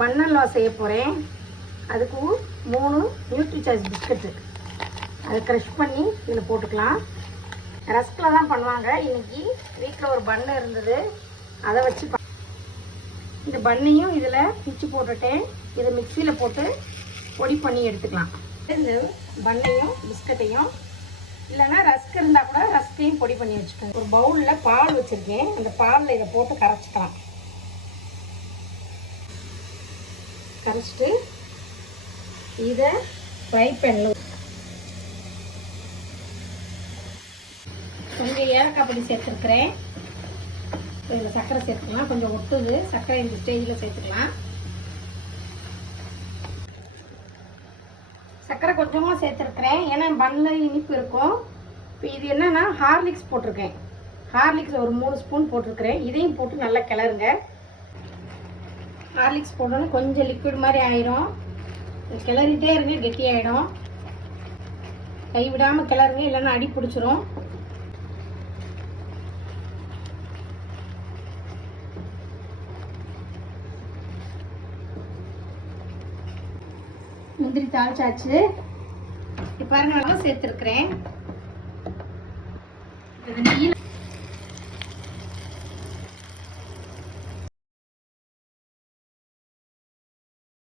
பன் அல்வா செய்ய போகிறேன். அதுக்கு 3 நியூட்ரிசாய்ஸ் பிஸ்கட்டு அதை க்ரஷ் பண்ணி இதில் போட்டுக்கலாம். ரஸ்கில் தான் பண்ணுவாங்க. இன்றைக்கி வீட்டில் ஒரு பன்னு இருந்தது, அதை வச்சு இந்த பன்னையும் இதில் பிச்சு போட்டுட்டேன். இதை மிக்சியில் போட்டு பொடி பண்ணி எடுத்துக்கலாம். இந்த பன்னையும் பிஸ்கட்டையும் இல்லைன்னா ரஸ்க் இருந்தால் கூட ரஸ்கையும் பொடி பண்ணி வச்சுக்கோங்க. ஒரு பவுலில் பால் வச்சுருக்கேன். அந்த பாலில் இதை போட்டு கரைச்சிக்கலாம். கரைச்சிட்டு இதை ஃப்ரை பேனில் கொஞ்சம் ஏலக்காய் பொடி சேர்த்துருக்குறேன். இதில் சர்க்கரை சேர்த்துக்கலாம். கொஞ்சம் ஒட்டுது சர்க்கரை, இந்த ஸ்டேஜில் சேர்த்துக்கலாம். சர்க்கரை கொஞ்சமாக சேர்த்துருக்குறேன், ஏன்னா பன்னில் இனிப்பு இருக்கும். இப்போ இது என்னென்னா ஹார்லிக்ஸ் போட்டிருக்கேன். ஹார்லிக்ஸ் ஒரு 3 ஸ்பூன் போட்டிருக்கிறேன். இதையும் போட்டு நல்லா கிளறுங்க. ஹார்லிக்ஸ் போட்டோன்னு கொஞ்சம் லிக்விட் மாதிரி ஆயிரும். கிளறிட்டே இருங்க, கெட்டியாயிடும். கைவிடாமல் கிளறுங்க, இல்லைன்னா அடி பிடிச்சிரும். முந்திரி தாளிச்சாச்சு. இப்போ பாருங்க, சேர்த்துருக்குறேன். இது நெய்யில்